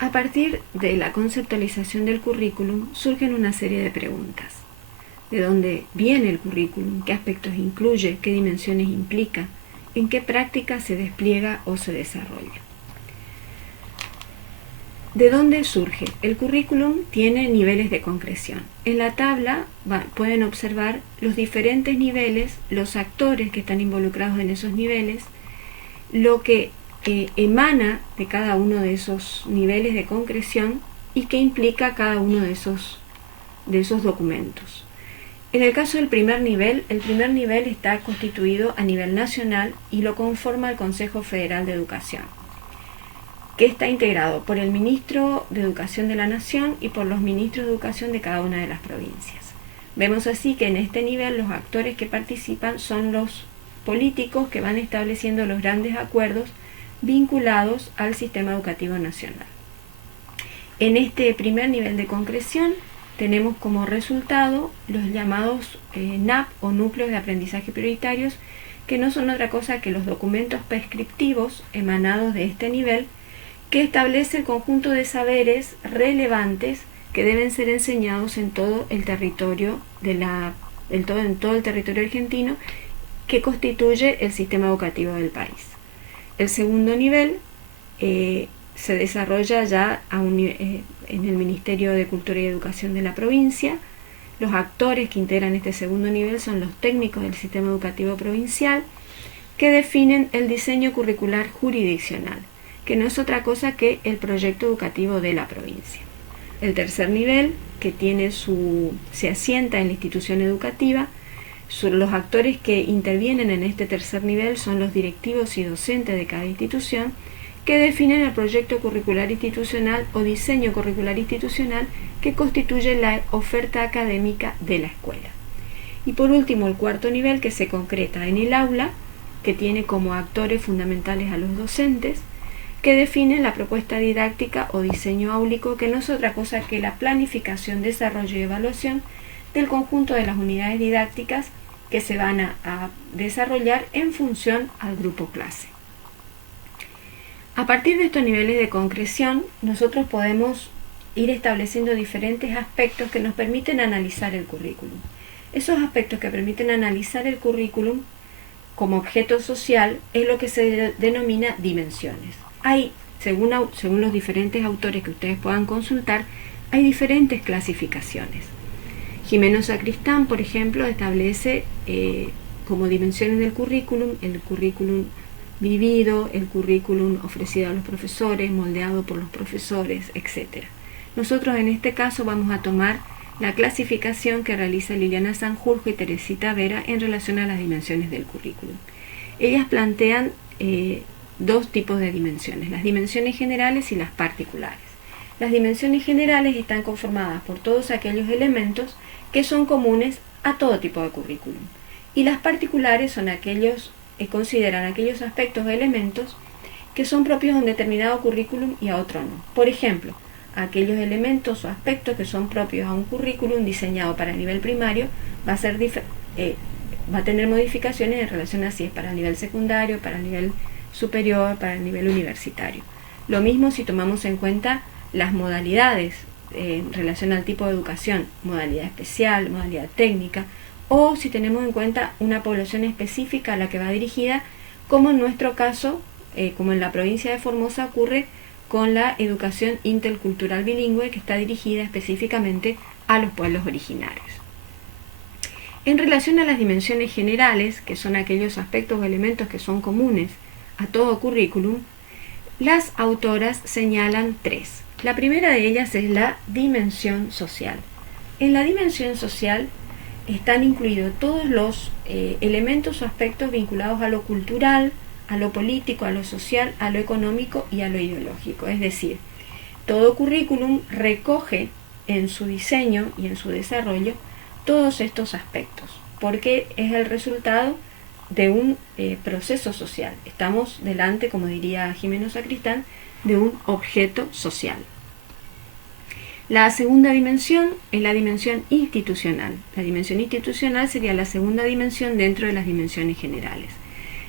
A partir de la conceptualización del currículum surgen una serie de preguntas. ¿De dónde viene el currículum? ¿Qué aspectos incluye? ¿Qué dimensiones implica? ¿En qué práctica se despliega o se desarrolla? ¿De dónde surge? El currículum tiene niveles de concreción. En la tabla pueden observar los diferentes niveles, los actores que están involucrados en esos niveles, lo que emana de cada uno de esos niveles de concreción y qué implica cada uno de esos documentos. En el caso del primer nivel, el primer nivel está constituido a nivel nacional y lo conforma el Consejo Federal de Educación, que está integrado por el Ministro de Educación de la Nación y por los Ministros de Educación de cada una de las provincias. Vemos así que en este nivel los actores que participan son los políticos que van estableciendo los grandes acuerdos vinculados al sistema educativo nacional. En este primer nivel de concreción tenemos como resultado los llamados NAP o núcleos de aprendizaje prioritarios, que no son otra cosa que los documentos prescriptivos emanados de este nivel, que establece el conjunto de relevantes que deben ser enseñados en todo el territorio en todo el territorio argentino que constituye el sistema educativo del país. El segundo nivel se desarrolla ya en el Ministerio de Cultura y Educación de la provincia. Los actores que integran este segundo nivel son los técnicos del sistema educativo provincial, que definen el diseño curricular jurisdiccional, que no es otra cosa que el proyecto educativo de la provincia. El tercer nivel, que se asienta en la institución educativa, los actores que intervienen en este tercer nivel son los directivos y docentes de cada institución, que definen el proyecto curricular institucional o diseño curricular institucional que constituye la oferta académica de la escuela. Y por último, el cuarto nivel, que se concreta en el aula, que tiene como actores fundamentales a los docentes, que definen la propuesta didáctica o diseño áulico, que no es otra cosa que la planificación, desarrollo y evaluación del conjunto de las unidades didácticas que se van a desarrollar en función al grupo clase. A partir de estos niveles de concreción, nosotros podemos ir estableciendo diferentes aspectos que nos permiten analizar el currículum. Esos aspectos que permiten analizar el currículum como objeto social es lo que se denomina dimensiones. Según los diferentes autores que ustedes puedan consultar, hay diferentes clasificaciones. Gimeno Sacristán, por ejemplo, establece como dimensiones del currículum el currículum vivido, el currículum ofrecido a los profesores, moldeado por los profesores, etc. Nosotros en este caso vamos a tomar la clasificación que realiza Liliana Sanjurjo y Teresita Vera en relación a las dimensiones del currículum. Ellas plantean dos tipos de dimensiones, las dimensiones generales y las particulares. Las dimensiones generales están conformadas por todos aquellos elementos que son comunes a todo tipo de currículum, y las particulares son consideran aquellos aspectos o elementos que son propios de un determinado currículum y a otro no. Por ejemplo, aquellos elementos o aspectos que son propios a un currículum diseñado para el nivel primario va a tener modificaciones en relación a si es para el nivel secundario, para el nivel superior, para el nivel universitario. Lo mismo si tomamos en cuenta las modalidades en relación al tipo de educación, modalidad especial, modalidad técnica, o si tenemos en cuenta una población específica a la que va dirigida, como en nuestro caso, como en la provincia de Formosa ocurre con la educación intercultural bilingüe, que está dirigida específicamente a los pueblos originarios. En relación a las dimensiones generales, que son aquellos aspectos o elementos que son comunes a todo currículum, las autoras señalan tres. La primera de ellas es la dimensión social. En la dimensión social están incluidos todos los elementos o aspectos vinculados a lo cultural, a lo político, a lo social, a lo económico y a lo ideológico. Es decir, todo currículum recoge en su diseño y en su desarrollo todos estos aspectos, porque es el resultado de un proceso social. Estamos delante, como diría Gimeno Sacristán, de un objeto social. La segunda dimensión es la dimensión institucional. La dimensión institucional sería la segunda dimensión dentro de las dimensiones generales.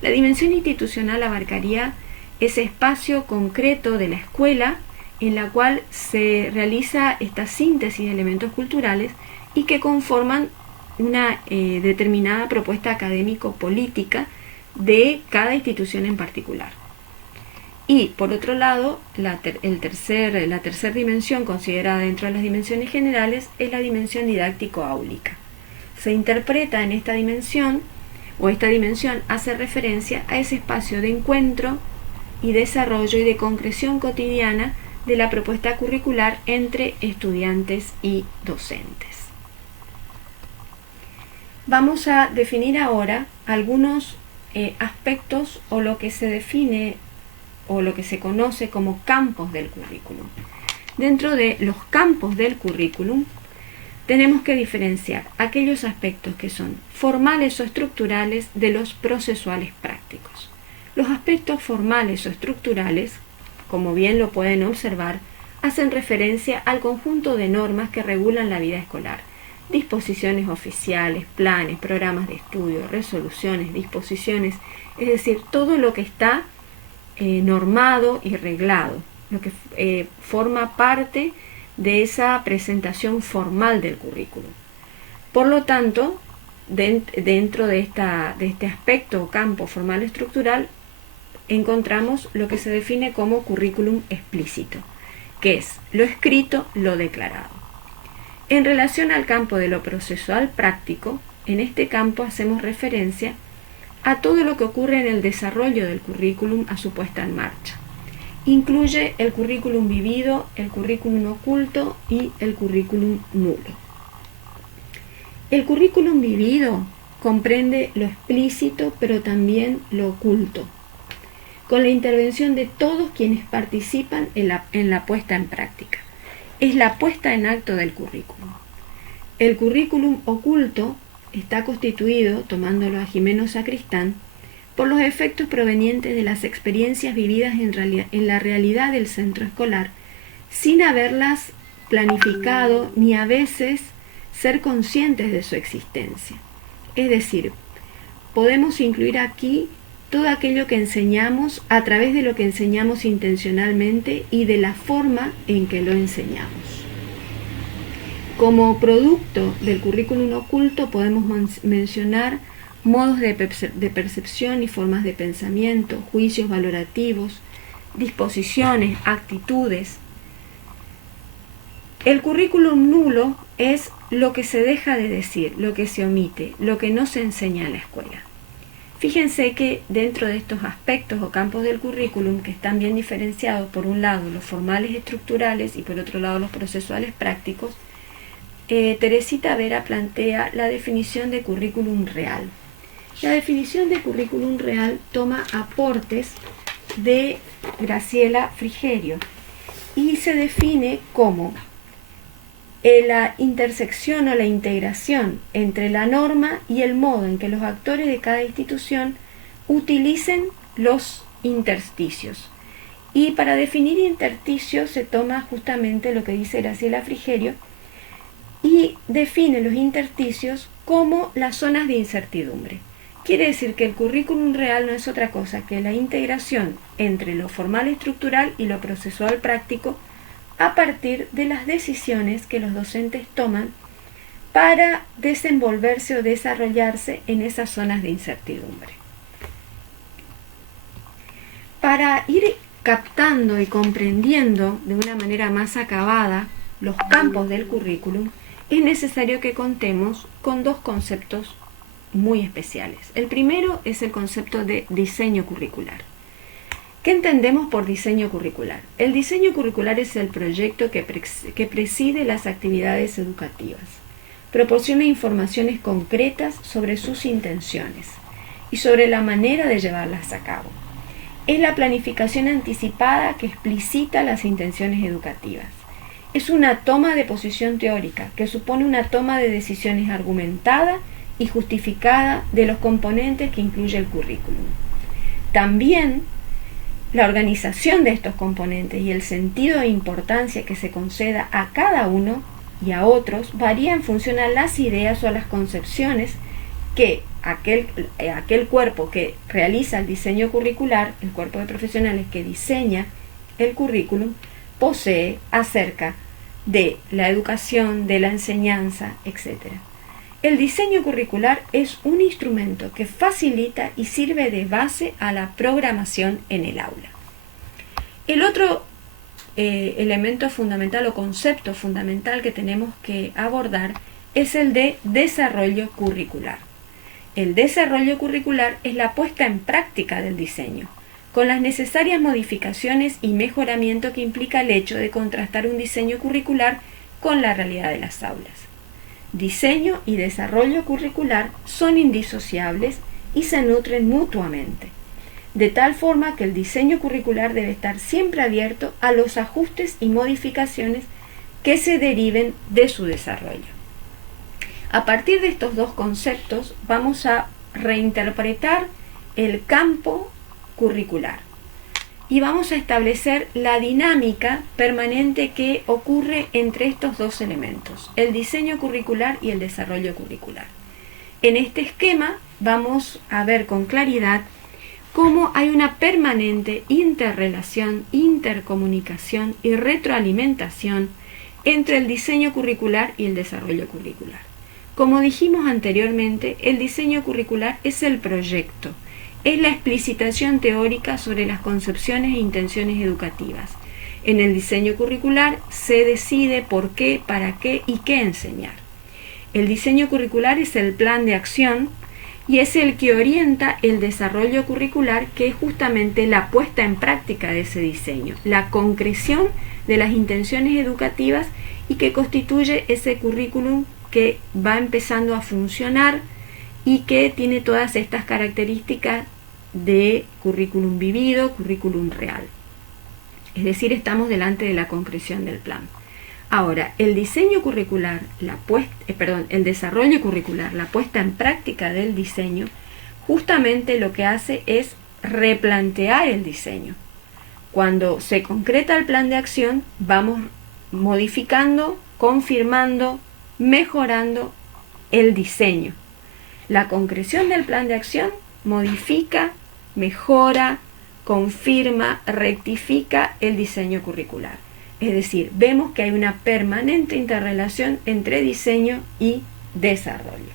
La dimensión institucional abarcaría ese espacio concreto de la escuela en la cual se realiza esta síntesis de elementos culturales y que conforman una determinada propuesta académico-política de cada institución en particular. Y por otro lado, la tercera dimensión considerada dentro de las dimensiones generales es la dimensión didáctico-áulica. Se interpreta en esta dimensión, o esta dimensión hace referencia a ese espacio de encuentro y desarrollo y de concreción cotidiana de la propuesta curricular entre estudiantes y docentes. Vamos a definir ahora algunos aspectos o lo que se define o lo que se conoce como campos del currículum. Dentro de los campos del currículum tenemos que diferenciar aquellos aspectos que son formales o estructurales de los procesuales prácticos. Los aspectos formales o estructurales, como bien lo pueden observar, hacen referencia al conjunto de normas que regulan la vida escolar, disposiciones oficiales, planes, programas de estudio, resoluciones, disposiciones, es decir, todo lo que está normado y reglado, lo que forma parte de esa presentación formal del currículum. Por lo tanto, dentro de este aspecto o campo formal estructural, encontramos lo que se define como currículum explícito, que es lo escrito, lo declarado. En relación al campo de lo procesual práctico, en este campo hacemos referencia a todo lo que ocurre en el desarrollo del currículum a su puesta en marcha. Incluye el currículum vivido, el currículum oculto y el currículum nulo. El currículum vivido comprende lo explícito, pero también lo oculto, con la intervención de todos quienes participan en la puesta en práctica. Es la puesta en acto del currículum. El currículum oculto está constituido, tomándolo a Jimeno Sacristán, por los efectos provenientes de las experiencias vividas en la realidad del centro escolar, sin haberlas planificado ni a veces ser conscientes de su existencia. Es decir, podemos incluir aquí todo aquello que enseñamos a través de lo que enseñamos intencionalmente y de la forma en que lo enseñamos. Como producto del currículum oculto podemos mencionar modos de percepción y formas de pensamiento, juicios valorativos, disposiciones, actitudes. El currículum nulo es lo que se deja de decir, lo que se omite, lo que no se enseña en la escuela. Fíjense que dentro de estos aspectos o campos del currículum, que están bien diferenciados, por un lado los formales estructurales y por otro lado los procesuales prácticos, Teresita Vera plantea la definición de currículum real. La definición de currículum real toma aportes de Graciela Frigerio y se define como la intersección o la integración entre la norma y el modo en que los actores de cada institución utilicen los intersticios. Y para definir intersticios se toma justamente lo que dice Graciela Frigerio y define los intersticios como las zonas de incertidumbre. Quiere decir que el currículum real no es otra cosa que la integración entre lo formal estructural y lo procesual práctico a partir de las decisiones que los docentes toman para desenvolverse o desarrollarse en esas zonas de incertidumbre. Para ir captando y comprendiendo de una manera más acabada los campos del currículum, es necesario que contemos con dos conceptos muy especiales. El primero es el concepto de diseño curricular. ¿Qué entendemos por diseño curricular? El diseño curricular es el proyecto que preside las actividades educativas. Proporciona informaciones concretas sobre sus intenciones y sobre la manera de llevarlas a cabo. Es la planificación anticipada que explicita las intenciones educativas. Es una toma de posición teórica que supone una toma de decisiones argumentada y justificada de los componentes que incluye el currículum. También la organización de estos componentes y el sentido de importancia que se conceda a cada uno y a otros varía en función a las ideas o a las concepciones que aquel cuerpo que realiza el diseño curricular, el cuerpo de profesionales que diseña el currículum, posee acerca de la educación, de la enseñanza, etc. El diseño curricular es un instrumento que facilita y sirve de base a la programación en el aula. El otro elemento fundamental o concepto fundamental que tenemos que abordar es el de desarrollo curricular. El desarrollo curricular es la puesta en práctica del diseño, con las necesarias modificaciones y mejoramiento que implica el hecho de contrastar un diseño curricular con la realidad de las aulas. Diseño y desarrollo curricular son indisociables y se nutren mutuamente, de tal forma que el diseño curricular debe estar siempre abierto a los ajustes y modificaciones que se deriven de su desarrollo. A partir de estos dos conceptos vamos a reinterpretar el campo curricular y vamos a establecer la dinámica permanente que ocurre entre estos dos elementos, el diseño curricular y el desarrollo curricular. En este esquema vamos a ver con claridad cómo hay una permanente interrelación, intercomunicación y retroalimentación entre el diseño curricular y el desarrollo curricular. Como dijimos anteriormente, el diseño curricular es el proyecto, es la explicitación teórica sobre las concepciones e intenciones educativas. En el diseño curricular se decide por qué, para qué y qué enseñar. El diseño curricular es el plan de acción y es el que orienta el desarrollo curricular, que es justamente la puesta en práctica de ese diseño, la concreción de las intenciones educativas y que constituye ese currículum que va empezando a funcionar y que tiene todas estas características de currículum vivido, currículum real. Es decir, estamos delante de la concreción del plan. Ahora, el diseño curricular, el desarrollo curricular, la puesta en práctica del diseño, justamente lo que hace es replantear el diseño. Cuando se concreta el plan de acción, vamos modificando, confirmando, mejorando el diseño. La concreción del plan de acción modifica, mejora, confirma, rectifica el diseño curricular. Es decir, vemos que hay una permanente interrelación entre diseño y desarrollo.